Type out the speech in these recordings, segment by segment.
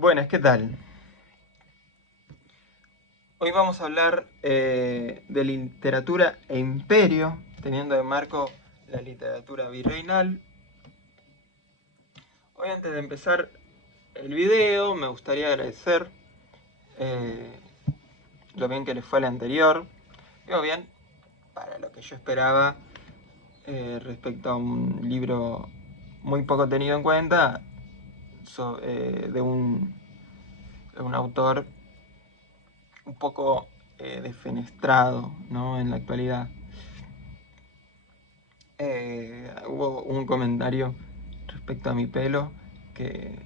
Buenas, ¿qué tal? Hoy vamos a hablar de literatura e imperio, teniendo de marco la literatura virreinal. Hoy, antes de empezar el video, me gustaría agradecer eh, lo bien que les fue al anterior. Digo bien, para lo que yo esperaba respecto a un libro muy poco tenido en cuenta de un autor un poco defenestrado, ¿no?, en la actualidad. Hubo un comentario respecto a mi pelo que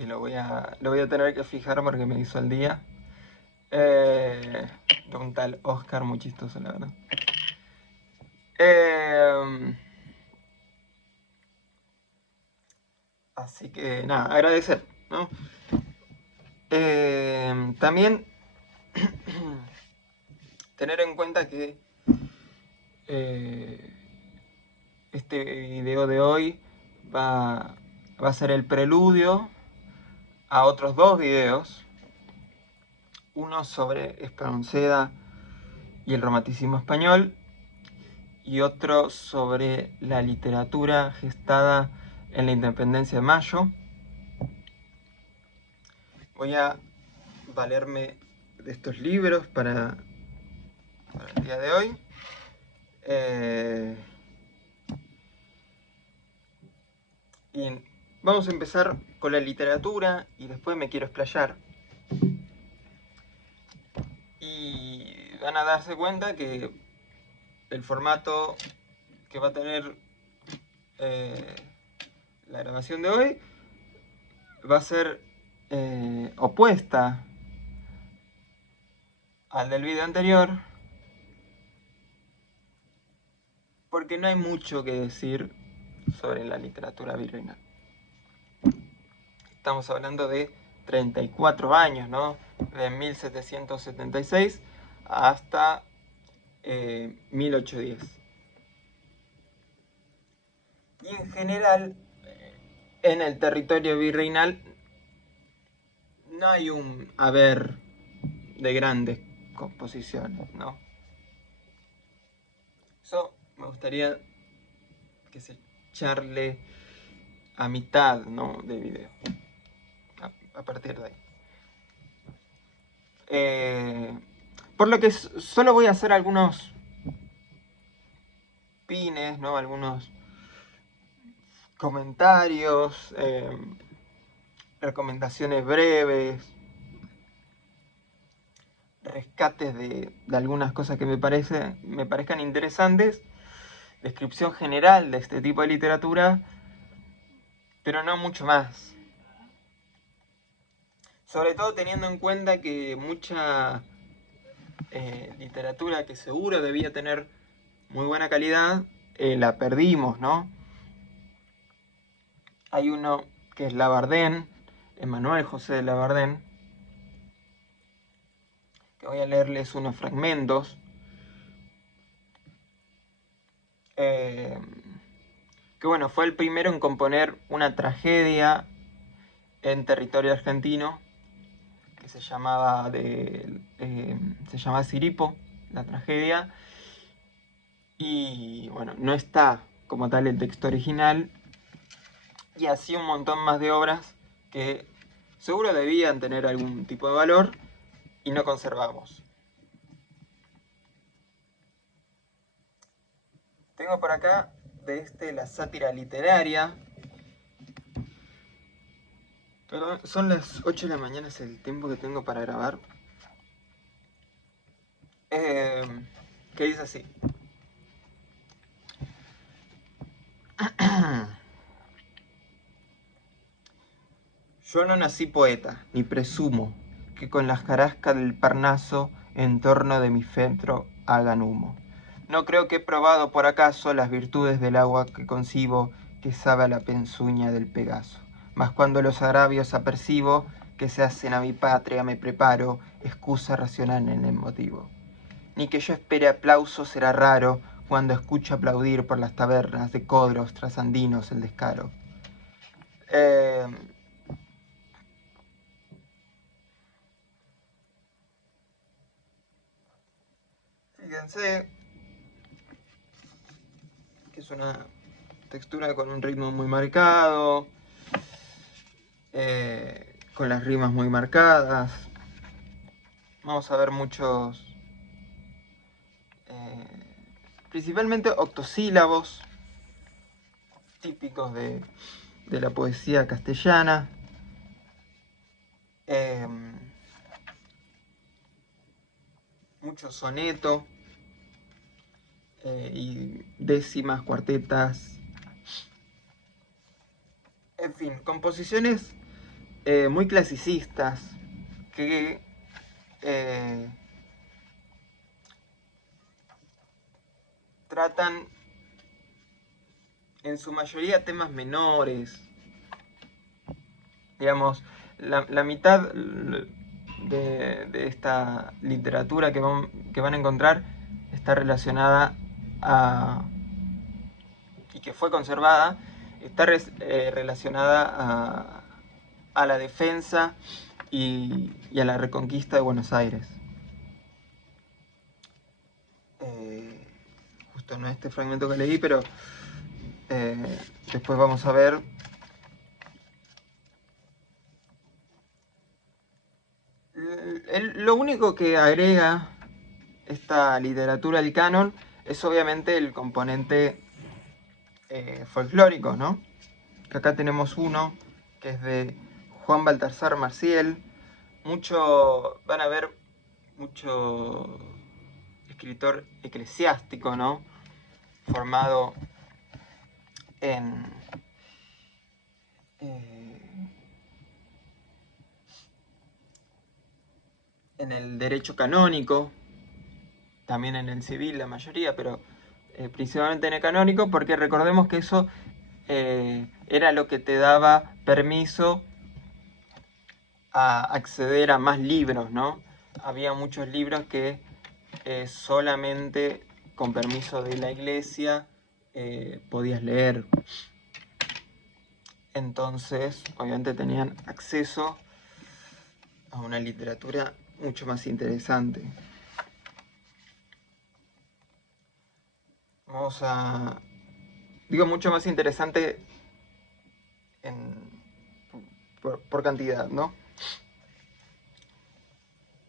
lo voy a tener que fijar porque me hizo el día. De un tal Oscar, muy chistoso, la verdad. Así que nada, agradecer, ¿no? También tener en cuenta que eh, este video de hoy va a ser el preludio a otros dos videos. Uno sobre Espronceda y el romanticismo español, y otro sobre la literatura gestada en la Independencia de Mayo. Voy a valerme de estos libros para el día de hoy. Y vamos a empezar con la literatura y después me quiero explayar. Y van a darse cuenta que el formato que va a tener la grabación de hoy va a ser opuesta al del video anterior, porque no hay mucho que decir sobre la literatura virreinal. Estamos hablando de 34 años, ¿no? De 1776 hasta 1810. Y en general, en el territorio virreinal no hay un haber de grandes composiciones, ¿no? Eso me gustaría que se charle a mitad, ¿no?, de video. A partir de ahí. Por lo que solo voy a hacer algunos pines, ¿no?, algunos comentarios, recomendaciones breves, rescates de algunas cosas que me parezcan interesantes, descripción general de este tipo de literatura, pero no mucho más. Sobre todo teniendo en cuenta que mucha literatura que seguro debía tener muy buena calidad, la perdimos, ¿no? Hay uno que es Labardén, Emmanuel José de Labardén, que voy a leerles unos fragmentos. Que bueno, fue el primero en componer una tragedia en territorio argentino que se llamaba Siripo, la tragedia. Y bueno, no está como tal el texto original, y así un montón más de obras que seguro debían tener algún tipo de valor y no conservamos. Tengo por acá de la sátira literaria. Perdón, son las 8 de la mañana, es el tiempo que tengo para grabar. Que dice así. Yo no nací poeta, ni presumo que con las jarascas del Parnaso en torno de mi fetro hagan humo. No creo que he probado por acaso las virtudes del agua que concibo, que sabe a la pensuña del Pegaso. Mas cuando los agravios apercibo que se hacen a mi patria, me preparo excusa racional en el motivo. Ni que yo espere aplauso será raro cuando escucho aplaudir por las tabernas de codros trasandinos el descaro. Fíjense que es una textura con un ritmo muy marcado, con las rimas muy marcadas. Vamos a ver muchos, principalmente octosílabos, típicos de la poesía castellana. Mucho soneto y décimas, cuartetas. En fin, composiciones muy clasicistas que tratan en su mayoría temas menores. Digamos, la mitad de esta literatura que van a encontrar está relacionada y que fue conservada, está relacionada a la defensa y a la reconquista de Buenos Aires. Justo no este fragmento que leí, pero después vamos a ver. Lo único que agrega esta literatura al canon es obviamente el componente folclórico, ¿no? Que acá tenemos uno que es de Juan Baltasar Maciel. Van a ver mucho escritor eclesiástico, ¿no? Formado en el derecho canónico, también en el civil la mayoría, pero principalmente en el canónico, porque recordemos que eso era lo que te daba permiso a acceder a más libros, ¿no? Había muchos libros que solamente con permiso de la iglesia podías leer. Entonces, obviamente tenían acceso a una literatura mucho más interesante. Vamos a... Digo mucho más interesante por cantidad, ¿no?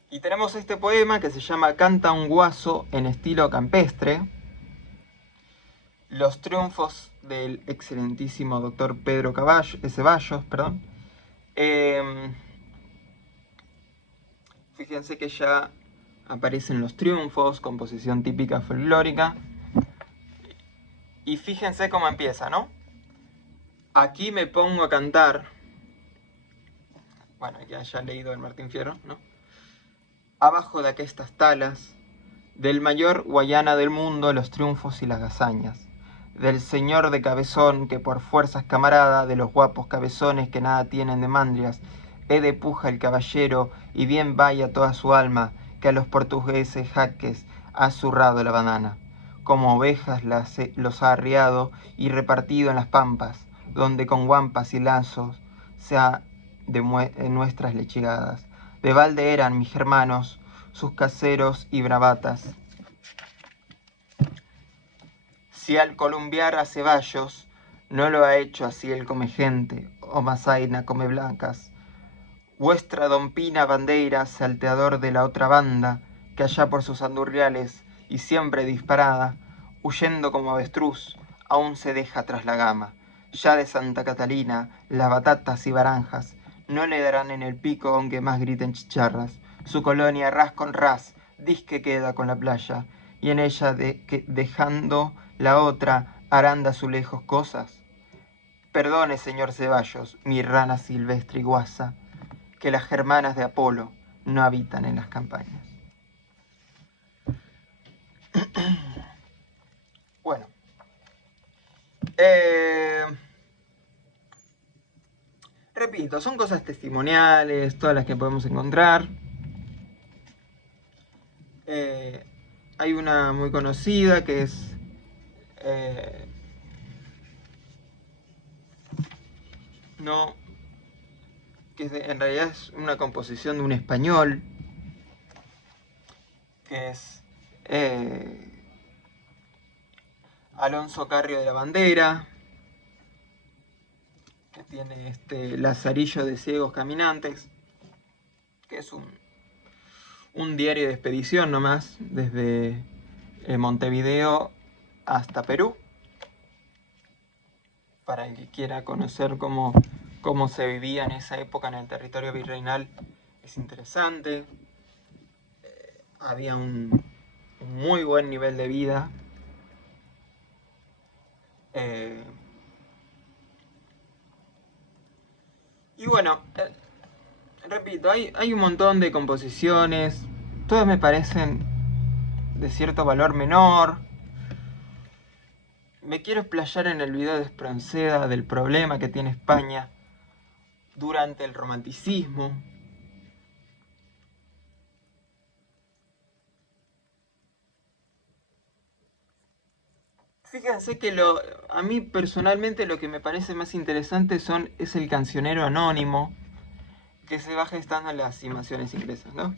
Y tenemos este poema que se llama Canta un guaso en estilo campestre. Los triunfos del excelentísimo doctor Pedro Ceballos, perdón. Fíjense que ya aparecen los triunfos, composición típica folclórica. Y fíjense cómo empieza, ¿no? Aquí me pongo a cantar. Bueno, ya he leído el Martín Fierro, ¿no? Abajo de aquestas talas, del mayor Guayana del mundo, los triunfos y las hazañas. Del señor de cabezón que por fuerzas camarada, de los guapos cabezones que nada tienen de mandrias, he de puja el caballero y bien vaya toda su alma, que a los portugueses jaques ha zurrado la banana. Como ovejas los ha arriado y repartido en las pampas, donde con guampas y lazos se ha de nuestras lechigadas. De balde eran mis hermanos, sus caseros y bravatas. Si al columbiar a Ceballos no lo ha hecho así el come gente, o Mazaina come blancas. Vuestra dompina bandeira, salteador de la otra banda, que allá por sus andurriales y siempre disparada, huyendo como avestruz, aún se deja tras la gama. Ya de Santa Catalina, las batatas y baranjas no le darán en el pico aunque más griten chicharras. Su colonia ras con ras, disque queda con la playa, y en ella dejando la otra harán de azulejos cosas. Perdone, señor Ceballos, mi rana silvestre y guasa, que las germanas de Apolo no habitan en las campañas. Bueno. Repito, son cosas testimoniales, todas las que podemos encontrar. Hay una muy conocida que es en realidad es una composición de un español, que es Alonso Carrio de la Bandera, que tiene este Lazarillo de Ciegos Caminantes, que es un diario de expedición nomás, desde Montevideo hasta Perú, para el que quiera conocer cómo se vivía en esa época en el territorio virreinal. Es interesante. Había un muy buen nivel de vida. Y bueno, repito, hay un montón de composiciones, todas me parecen de cierto valor menor. Me quiero explayar en el video de Espronceda del problema que tiene España durante el romanticismo. Fíjense que a mí personalmente lo que me parece más interesante es el cancionero anónimo que se va gestando en las invasiones inglesas, ¿no?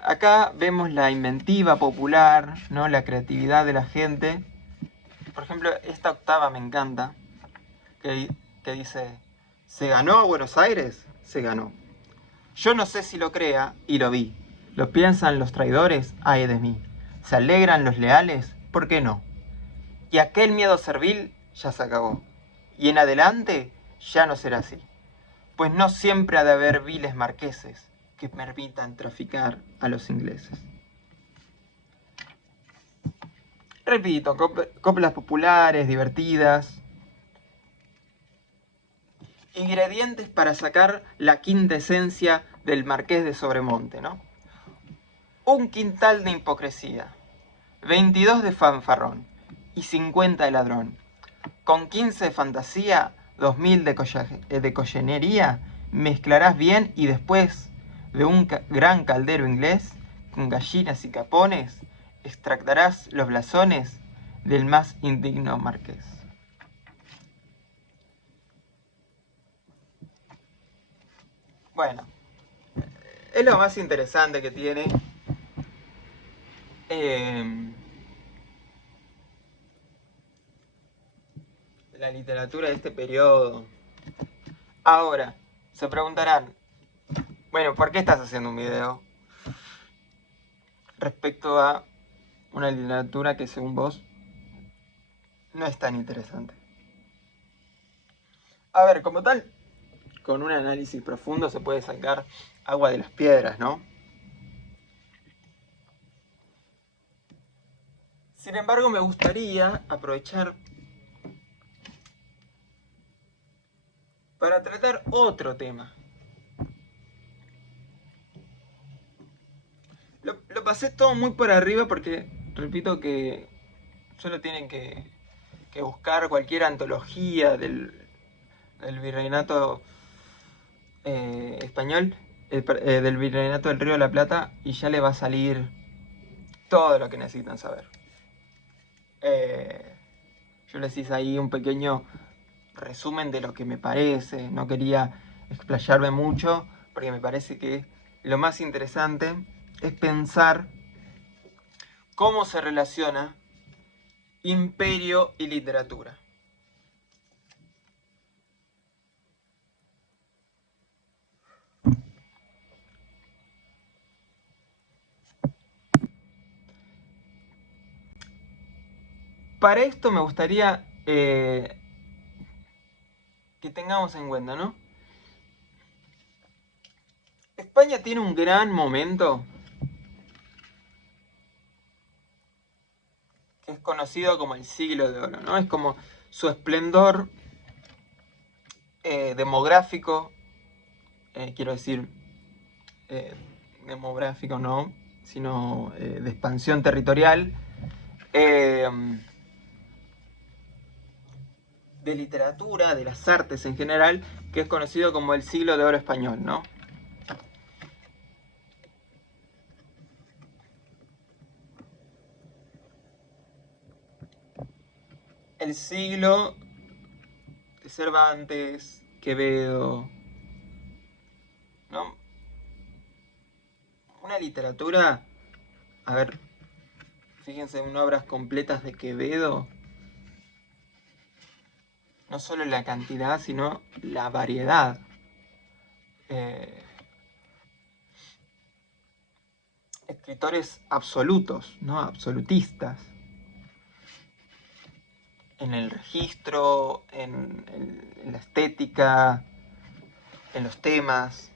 Acá vemos la inventiva popular, ¿no? La creatividad de la gente. Por ejemplo, esta octava me encanta, que dice: ¿se ganó a Buenos Aires? Se ganó. Yo no sé si lo crea, y lo vi. ¿Lo piensan los traidores? Ay de mí. ¿Se alegran los leales? ¿Por qué no? Y aquel miedo servil ya se acabó. Y en adelante ya no será así. Pues no siempre ha de haber viles marqueses que permitan traficar a los ingleses. Repito, coplas populares, divertidas. Ingredientes para sacar la quinta esencia del Marqués de Sobremonte, ¿no? Un quintal de hipocresía, 22 de fanfarrón y 50 de ladrón. Con 15 de fantasía, 2000 de collenería, mezclarás bien y después de un gran caldero inglés, con gallinas y capones, extractarás los blasones del más indigno marqués. Bueno, es lo más interesante que tiene. La literatura de este periodo. Ahora, se preguntarán, bueno, ¿por qué estás haciendo un video respecto a una literatura que según vos no es tan interesante? A ver, como tal, con un análisis profundo se puede sacar agua de las piedras, ¿no? Sin embargo, me gustaría aprovechar para tratar otro tema. Lo pasé todo muy por arriba porque, repito, que solo tienen que buscar cualquier antología del virreinato español, del virreinato del Río de la Plata, y ya le va a salir todo lo que necesitan saber. Yo les hice ahí un pequeño resumen de lo que me parece. No quería explayarme mucho porque me parece que lo más interesante es pensar cómo se relaciona imperio y literatura. Para esto me gustaría que tengamos en cuenta, ¿no? España tiene un gran momento que es conocido como el siglo de oro, ¿no? Es como su esplendor demográfico, quiero decir, demográfico no, sino de expansión territorial, eh, de literatura, de las artes en general, que es conocido como el siglo de oro español, ¿no? El siglo de Cervantes, Quevedo, ¿no? Una literatura, a ver, Fíjense en obras completas de Quevedo, no solo la cantidad, sino la variedad. Escritores absolutos, ¿no? Absolutistas. En el registro, en la estética, en los temas.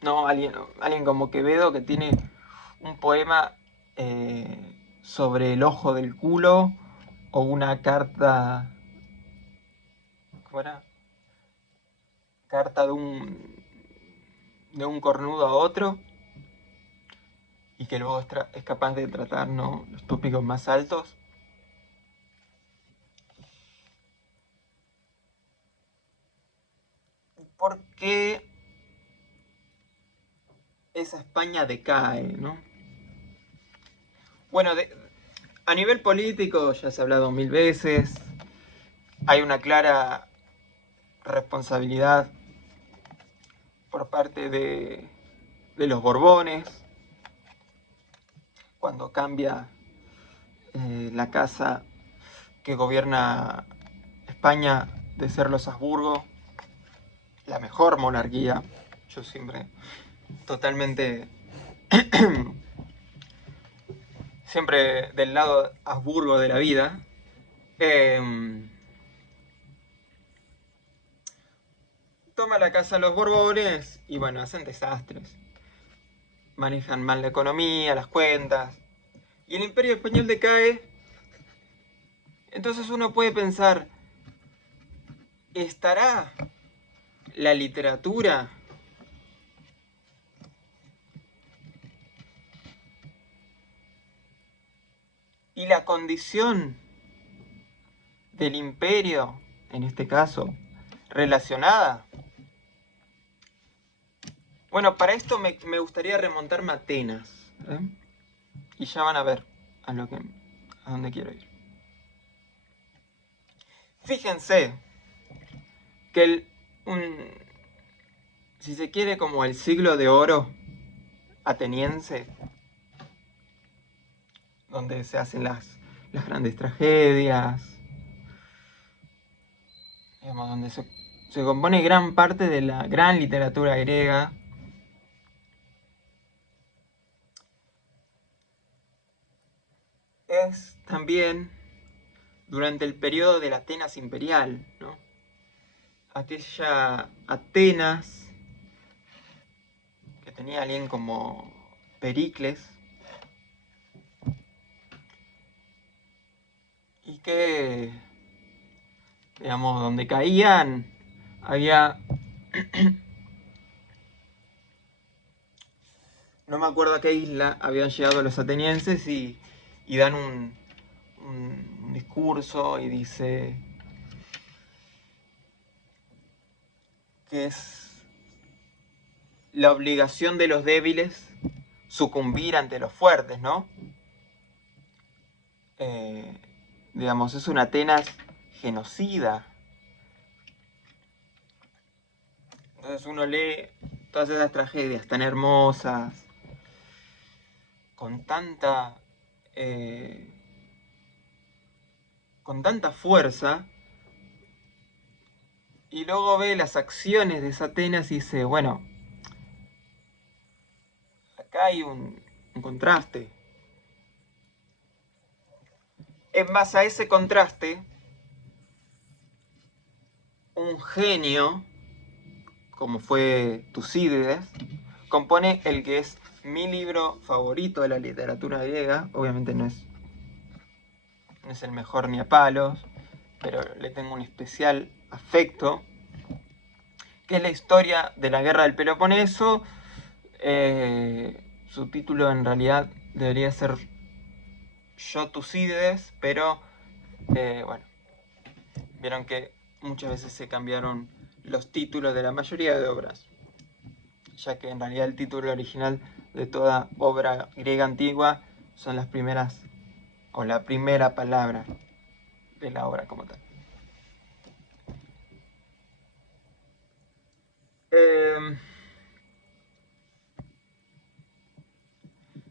No, alguien como Quevedo que tiene un poema sobre el ojo del culo o una carta. ¿Cómo era? Carta de un cornudo a otro y que luego es capaz de tratar, ¿no?, los tópicos más altos. ¿Por qué esa España decae, ¿no? Bueno, a nivel político ya se ha hablado mil veces, hay una clara responsabilidad por parte de los Borbones, cuando cambia la casa que gobierna España de ser los Habsburgo, la mejor monarquía. Yo siempre totalmente siempre del lado Habsburgo de la vida. Toma la casa los Borbones y bueno, hacen desastres. Manejan mal la economía, las cuentas. Y el Imperio Español decae. Entonces uno puede pensar, ¿estará la literatura y la condición del imperio, en este caso, relacionada? Bueno, para esto me gustaría remontarme a Atenas, ¿eh? Y ya van a ver a dónde quiero ir. Fíjense que si se quiere, como el siglo de oro ateniense, donde se hacen las grandes tragedias, digamos, donde se compone gran parte de la gran literatura griega. Es también durante el periodo de la Atenas imperial, ¿no? Aquella Atenas que tenía alguien como Pericles y que, digamos, donde caían había no me acuerdo a qué isla habían llegado los atenienses y dan un discurso y dice que es la obligación de los débiles sucumbir ante los fuertes, ¿no? Digamos, es una Atenas genocida. Entonces uno lee todas esas tragedias tan hermosas, con tanta fuerza, y luego ve las acciones de esa Atenas y dice, bueno, acá hay un contraste. En base a ese contraste, un genio, como fue Tucídides, compone el que es mi libro favorito de la literatura griega. Obviamente no es el mejor ni a palos, pero le tengo un especial afecto, que es la historia de la guerra del Peloponeso. Su título en realidad debería ser Yo Tucídides, pero bueno, vieron que muchas veces se cambiaron los títulos de la mayoría de obras, ya que en realidad el título original de toda obra griega antigua son las primeras, o la primera palabra de la obra como tal.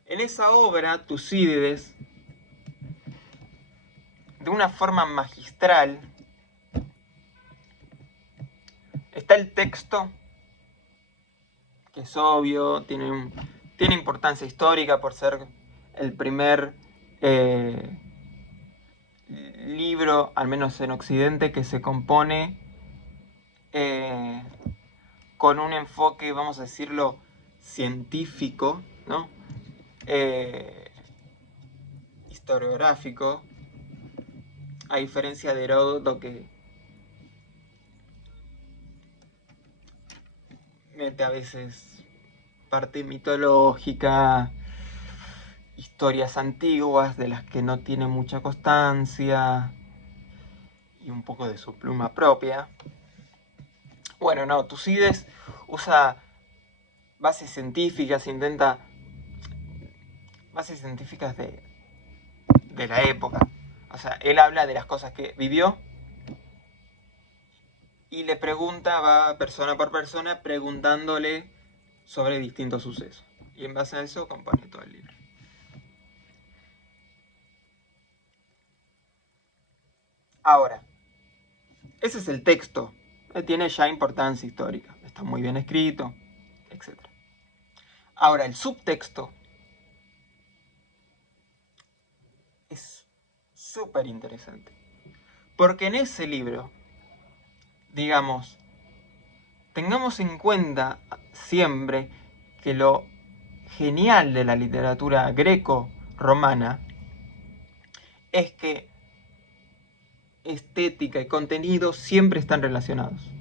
En En esa obra, Tucídides, de una forma magistral, está el texto, que es obvio, tiene importancia histórica por ser el primer libro, al menos en Occidente, que se compone con un enfoque, vamos a decirlo, científico, ¿no? Historiográfico, a diferencia de Heródoto, que mete a veces parte mitológica, historias antiguas de las que no tiene mucha constancia y un poco de su pluma propia. Bueno, no, Tucídides usa bases científicas, bases científicas de la época. O sea, él habla de las cosas que vivió y le pregunta, va persona por persona, preguntándole sobre distintos sucesos. Y en base a eso compone todo el libro. Ahora, ese es el texto. Tiene ya importancia histórica. Está muy bien escrito, etc. Ahora, el subtexto es súper interesante. Porque en ese libro, digamos, tengamos en cuenta siempre que lo genial de la literatura greco-romana es que estética y contenido siempre están relacionados.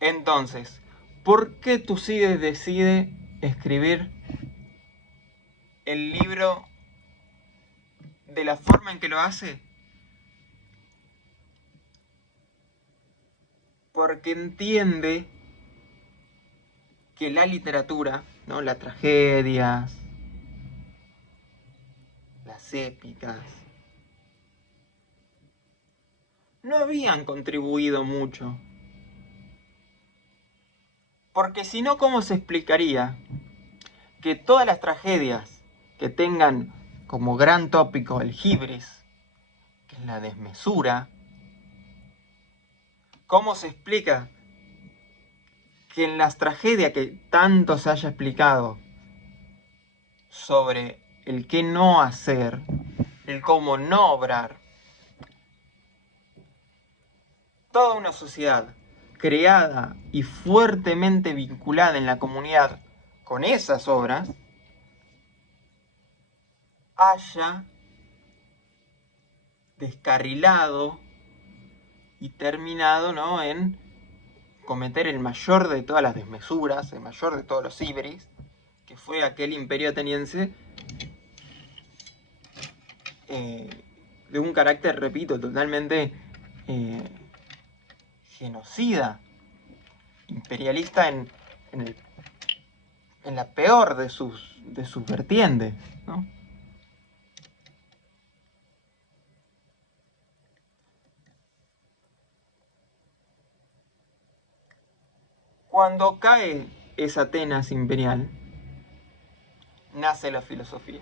Entonces, ¿por qué Tucídides decide escribir el libro de la forma en que lo hace? Porque entiende que la literatura, ¿no? Las tragedias, las épicas, no habían contribuido mucho. Porque si no, ¿cómo se explicaría que todas las tragedias que tengan como gran tópico el hibris, que es la desmesura, cómo se explica que en las tragedias que tanto se haya explicado sobre el qué no hacer, el cómo no obrar, toda una sociedad creada y fuertemente vinculada en la comunidad con esas obras, haya descarrilado y terminado, ¿no?, en cometer el mayor de todas las desmesuras, el mayor de todos los ibris, que fue aquel imperio ateniense de un carácter, repito, totalmente genocida, imperialista en la peor de sus vertientes, ¿no? Cuando cae esa Atenas imperial, nace la filosofía.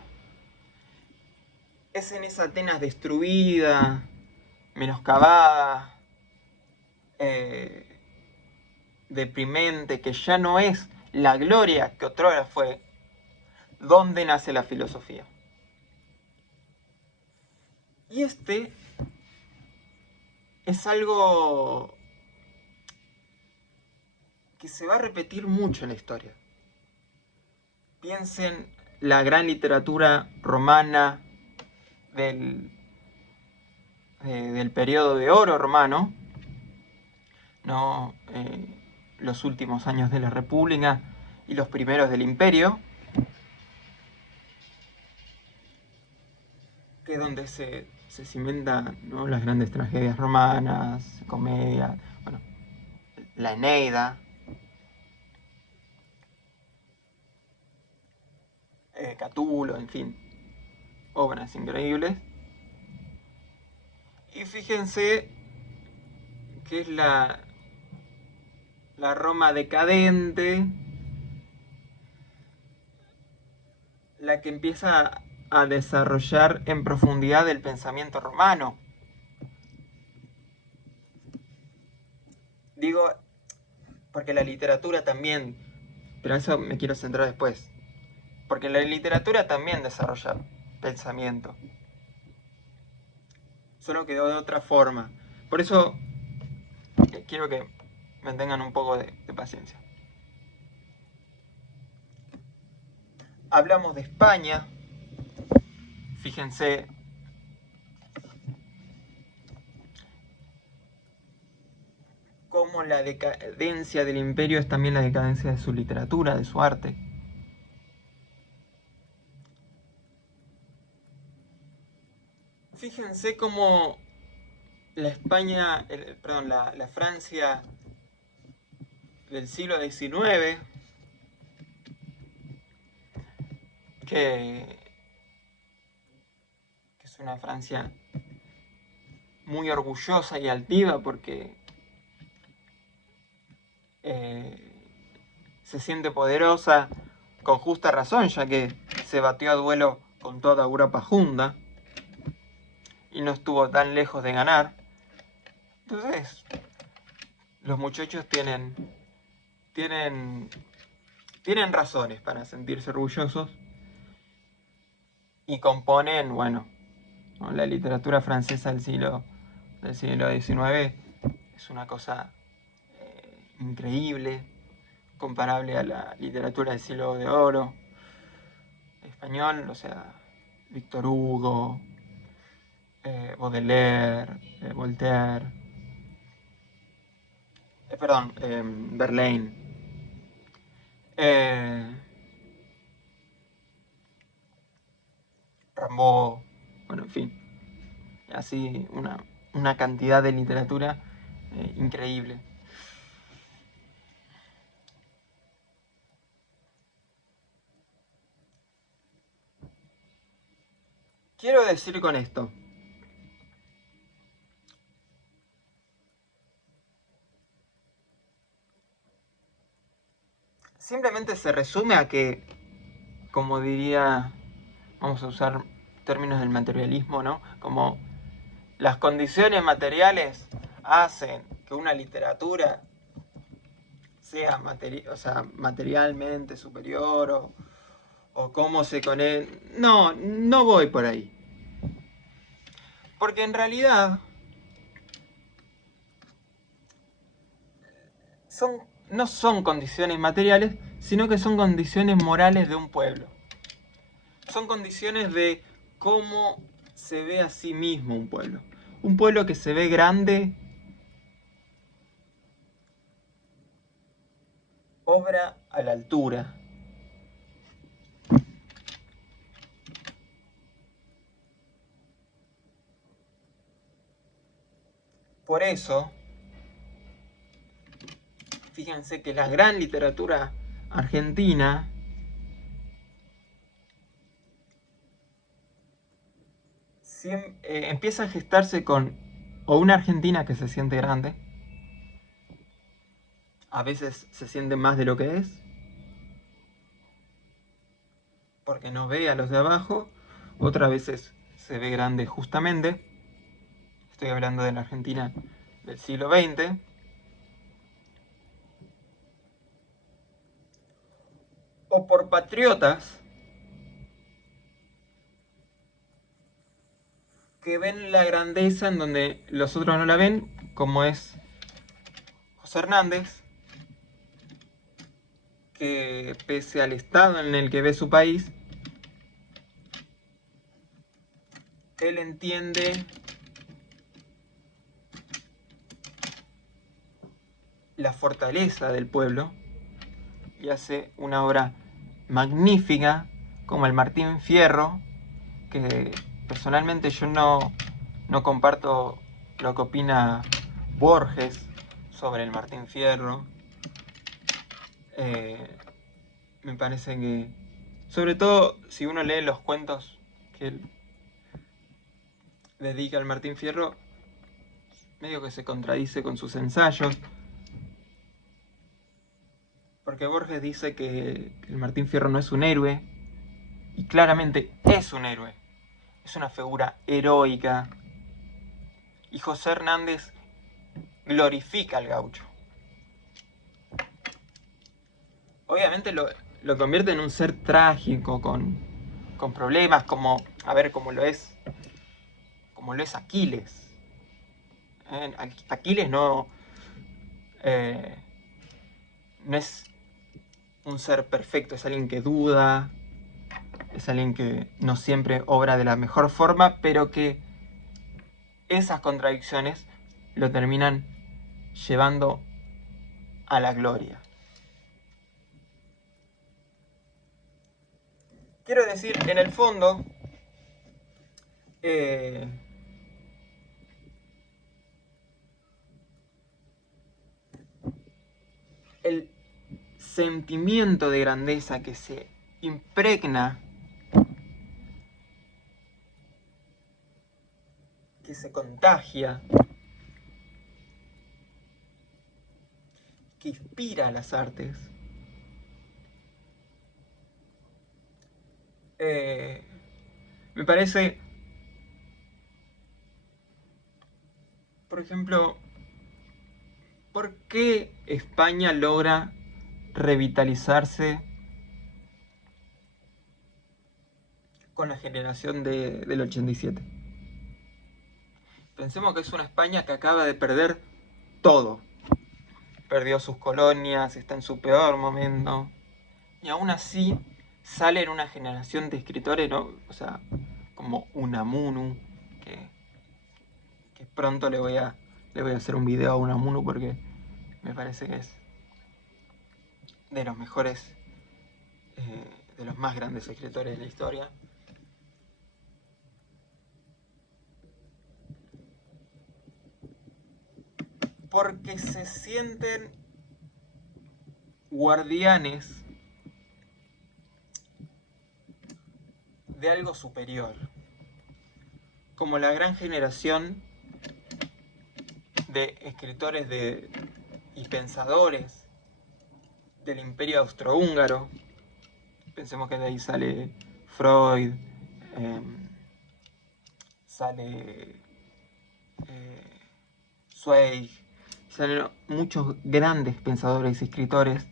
Es en esa Atenas destruida, menoscabada, deprimente, que ya no es la gloria que otrora fue, donde nace la filosofía. Y este es algo que se va a repetir mucho en la historia. Piensen la gran literatura romana del periodo de oro romano, ¿no? Los últimos años de la República y los primeros del Imperio, que es donde se cimentan, ¿no?, las grandes tragedias romanas, comedias, bueno, la Eneida, Catulo, en fin, obras increíbles. Y fíjense que es la Roma decadente, la que empieza a desarrollar en profundidad el pensamiento romano. Digo, porque la literatura también, pero a eso me quiero centrar después, porque la literatura también desarrolla pensamiento, solo que de otra forma. Por eso quiero que me tengan un poco de paciencia. Hablamos de España, fíjense, cómo la decadencia del imperio es también la decadencia de su literatura, de su arte. Fíjense cómo la España, la Francia del siglo XIX, que es una Francia muy orgullosa y altiva porque se siente poderosa con justa razón, ya que se batió a duelo con toda Europa junta y no estuvo tan lejos de ganar. Entonces, los muchachos tienen razones para sentirse orgullosos y componen, bueno, la literatura francesa del siglo XIX es una cosa increíble, comparable a la literatura del siglo de oro español, o sea, Víctor Hugo, Baudelaire, Voltaire, Verlaine. Rimbaud, bueno, en fin, así una cantidad de literatura increíble. Quiero decir con esto, simplemente se resume a que, como diría, vamos a usar términos del materialismo, ¿no? Como las condiciones materiales hacen que una literatura sea materialmente superior o cómo se conecta. No voy por ahí. Porque en realidad no son condiciones materiales, sino que son condiciones morales de un pueblo. Son condiciones de cómo se ve a sí mismo un pueblo. Un pueblo que se ve grande obra a la altura. Por eso, fíjense que la gran literatura argentina empieza a gestarse con o una Argentina que se siente grande, a veces se siente más de lo que es, porque no ve a los de abajo, otras veces se ve grande justamente. Estoy hablando de la Argentina del siglo XX. O por patriotas que ven la grandeza en donde los otros no la ven, como es José Hernández, que pese al estado en el que ve su país, él entiende la fortaleza del pueblo y hace una obra magnífica como el Martín Fierro, que personalmente yo no comparto lo que opina Borges sobre el Martín Fierro. Me parece que, sobre todo si uno lee los cuentos que él dedica al Martín Fierro, medio que se contradice con sus ensayos, porque Borges dice que el Martín Fierro no es un héroe, y claramente es un héroe, es una figura heroica. Y José Hernández glorifica al gaucho. Obviamente lo convierte en un ser trágico, con problemas, como como lo es Aquiles. Aquiles no es un ser perfecto, es alguien que duda, es alguien que no siempre obra de la mejor forma, pero que esas contradicciones lo terminan llevando a la gloria. Quiero decir, en el fondo, el sentimiento de grandeza que se impregna, que se contagia, que inspira a las artes, me parece, por ejemplo, ¿por qué España logra revitalizarse con la generación del 87? Pensemos que es una España que acaba de perder todo. Perdió sus colonias, está en su peor momento. Y aún así sale en una generación de escritores, ¿no? O sea, como Unamuno, que pronto le voy a hacer un video a Unamuno porque me parece que es de los mejores, de los más grandes escritores de la historia. Porque se sienten guardianes de algo superior, como la gran generación de escritores y pensadores del Imperio Austrohúngaro. Pensemos que de ahí sale Freud, sale Zweig, salen muchos grandes pensadores y escritores.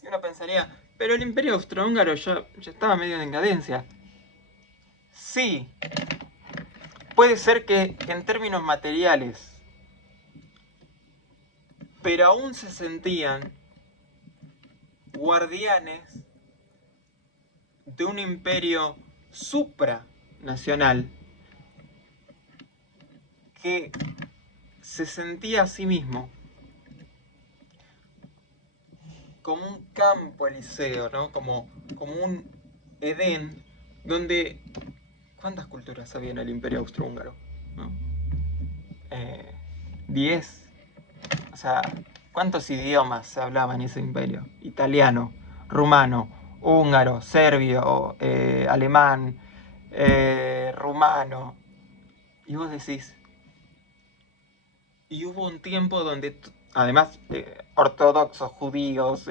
Y uno pensaría, pero el Imperio Austrohúngaro ya estaba medio en decadencia. Sí, puede ser que en términos materiales, pero aún se sentían guardianes de un imperio supranacional que se sentía a sí mismo como un campo eliseo, ¿no? Como un Edén, donde ¿cuántas culturas había en el Imperio Austrohúngaro? ¿No? 10. O sea, ¿cuántos idiomas se hablaban en ese imperio? Italiano, rumano, húngaro, serbio, alemán, rumano. Y vos decís, y hubo un tiempo donde, además, ortodoxos, judíos,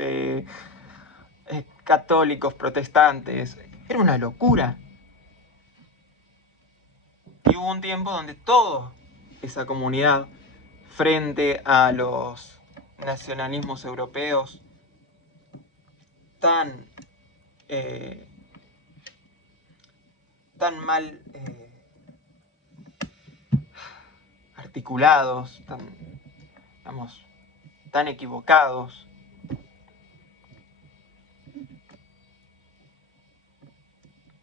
católicos, protestantes, era una locura. Y hubo un tiempo donde toda esa comunidad, frente a los nacionalismos europeos tan mal articulados, tan equivocados,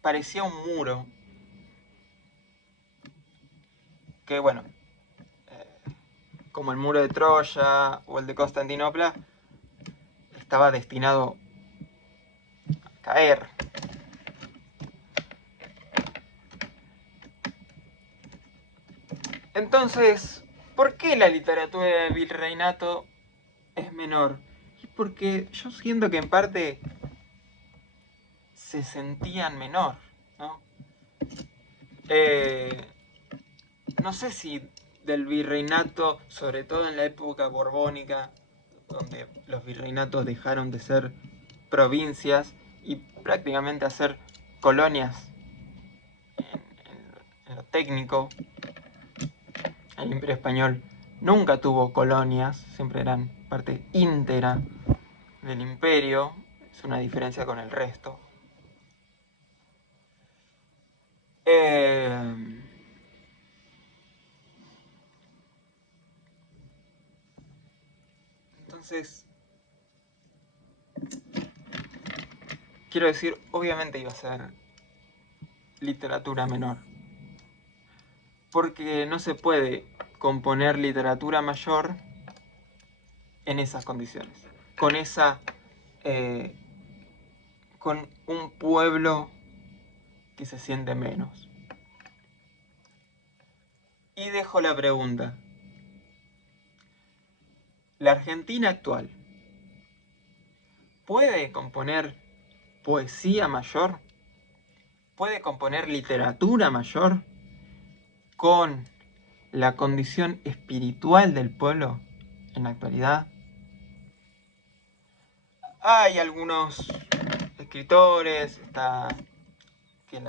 parecía un muro que, bueno, como el muro de Troya o el de Constantinopla, estaba destinado a caer. Entonces, ¿por qué la literatura del virreinato es menor? Y porque yo siento que en parte se sentían menor, ¿no? No sé si del virreinato, sobre todo en la época borbónica, donde los virreinatos dejaron de ser provincias y prácticamente a ser colonias en lo técnico. El Imperio Español nunca tuvo colonias, siempre eran parte íntegra del imperio. Es una diferencia con el resto. Entonces, quiero decir, obviamente iba a ser literatura menor, porque no se puede componer literatura mayor en esas condiciones, con con un pueblo que se siente menos. Y dejo la pregunta: ¿la Argentina actual puede componer poesía mayor? ¿Puede componer literatura mayor con la condición espiritual del pueblo en la actualidad? Hay algunos escritores, que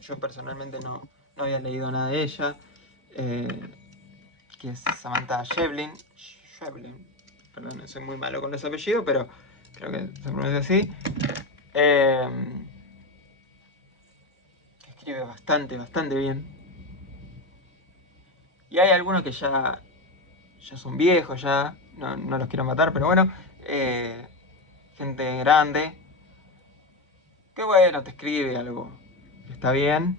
yo personalmente no había leído nada de ella, que es Samantha Schweblin, perdón, soy muy malo con los apellidos, pero creo que se pronuncia así, que escribe bastante bien. Y hay algunos que ya son viejos, no los quiero matar, pero bueno, gente grande, que bueno, te escribe algo que está bien.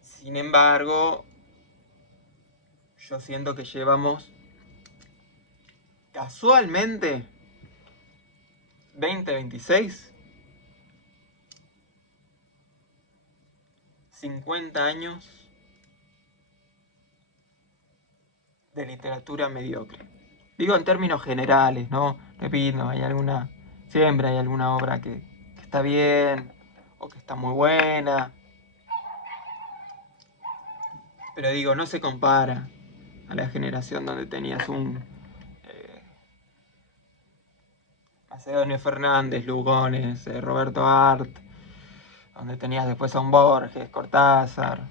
Sin embargo, yo siento que llevamos casualmente 2026, 50 años de literatura mediocre. Digo en términos generales, ¿no? Repito, siempre hay alguna obra que está bien o que está muy buena. Pero digo, no se compara a la generación donde tenías un Macedonio Fernández, Lugones, Roberto Art, donde tenías después a un Borges, Cortázar.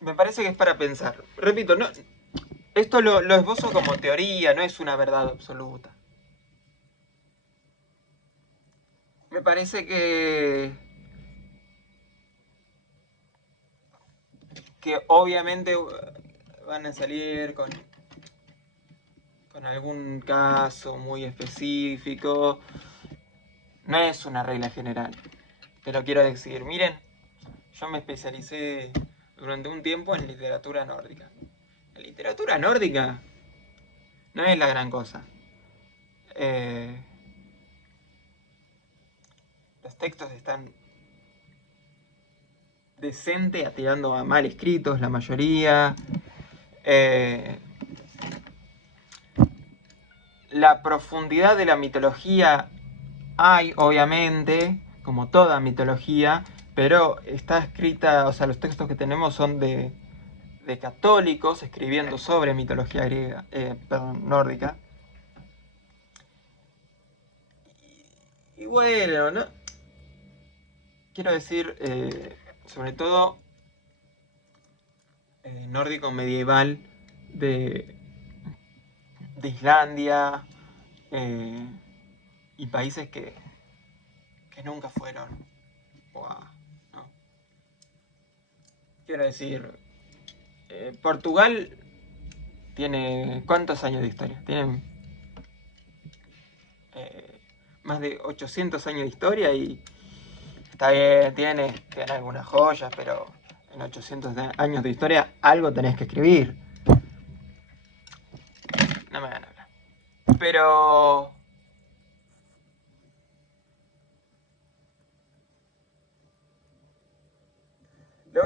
Me parece que es para pensar. Repito, no, esto lo esbozo como teoría, no es una verdad absoluta. Me parece que obviamente van a salir con algún caso muy específico. No es una regla general. Te lo quiero decir. Miren, yo me especialicé durante un tiempo en literatura nórdica. La literatura nórdica no es la gran cosa. Los textos están decente, tirando a mal escritos, la mayoría. La profundidad de la mitología hay, obviamente, como toda mitología, pero está escrita, o sea, los textos que tenemos son de católicos escribiendo sobre mitología griega, nórdica. Y bueno, ¿no? Quiero decir, sobre todo nórdico medieval de Islandia y países que nunca fueron. Wow, ¿no? Quiero decir, Portugal tiene ¿cuántos años de historia? Tienen más de 800 años de historia y está bien, tiene algunas joyas, pero en 800 años de historia algo tenés que escribir. No me van a hablar. Pero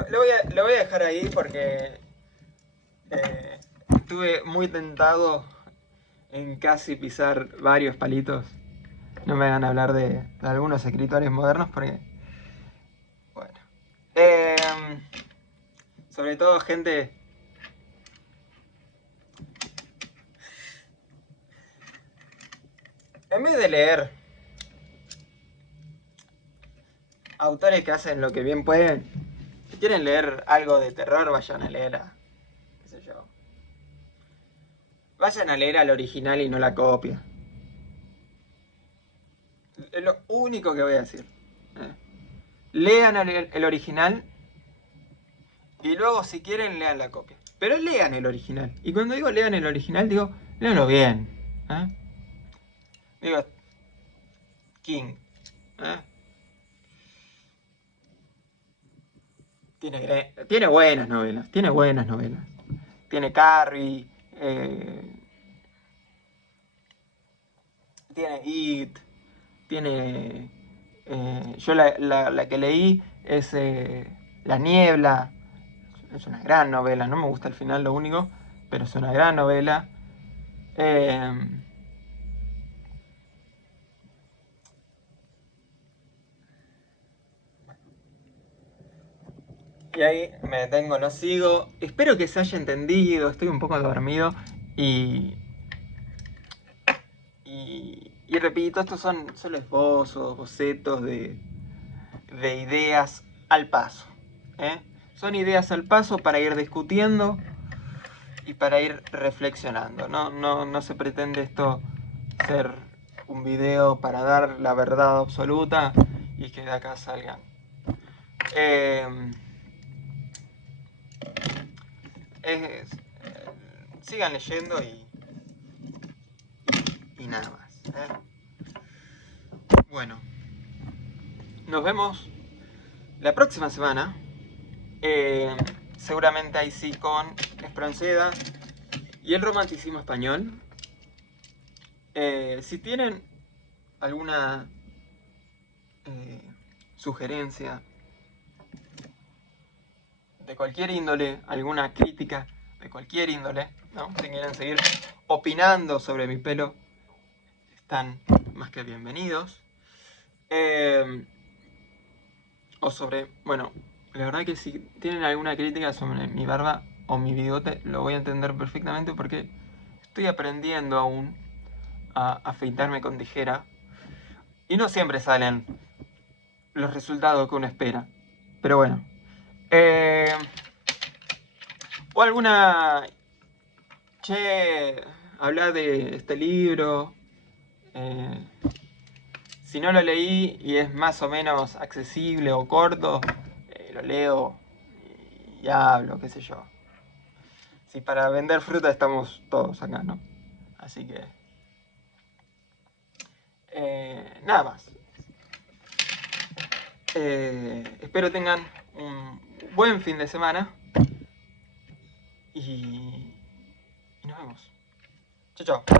lo voy a dejar ahí porque estuve muy tentado en casi pisar varios palitos. No me hagan hablar de algunos escritores modernos porque... Bueno. Sobre todo gente... En vez de leer autores que hacen lo que bien pueden, si quieren leer algo de terror, vayan a leer a... qué sé yo. Vayan a leer al original y no la copia. Es lo único que voy a decir. Lean el original y luego si quieren lean la copia. Pero lean el original. Y cuando digo lean el original, digo, léanlo bien. Digo, King. Tiene buenas novelas. Tiene buenas novelas. Tiene Carrie. Tiene It. Tiene... yo la que leí es La Niebla. Es una gran novela. No me gusta el final, lo único. Pero es una gran novela. Y ahí me detengo, no sigo. Espero que se haya entendido. Estoy un poco dormido. Y repito, estos son solo esbozos, bocetos de ideas al paso. Son ideas al paso para ir discutiendo y para ir reflexionando. No se pretende esto ser un video para dar la verdad absoluta y que de acá salgan. Sigan leyendo y nada más. Bueno, nos vemos la próxima semana. Seguramente ahí sí con Espronceda y el romanticismo español. Si tienen alguna sugerencia de cualquier índole, alguna crítica de cualquier índole, ¿no? Si quieren seguir opinando sobre mi pelo, están más que bienvenidos. O sobre, bueno, la verdad que si tienen alguna crítica sobre mi barba o mi bigote, lo voy a entender perfectamente porque estoy aprendiendo aún a afeitarme con tijera y no siempre salen los resultados que uno espera. Pero bueno. O alguna... Che, habla de este libro. Si no lo leí y es más o menos accesible o corto, lo leo y hablo, qué sé yo. Si para vender fruta estamos todos acá, ¿no? Así que... nada más. Espero tengan un buen fin de semana. Y nos vemos. Chao, chao.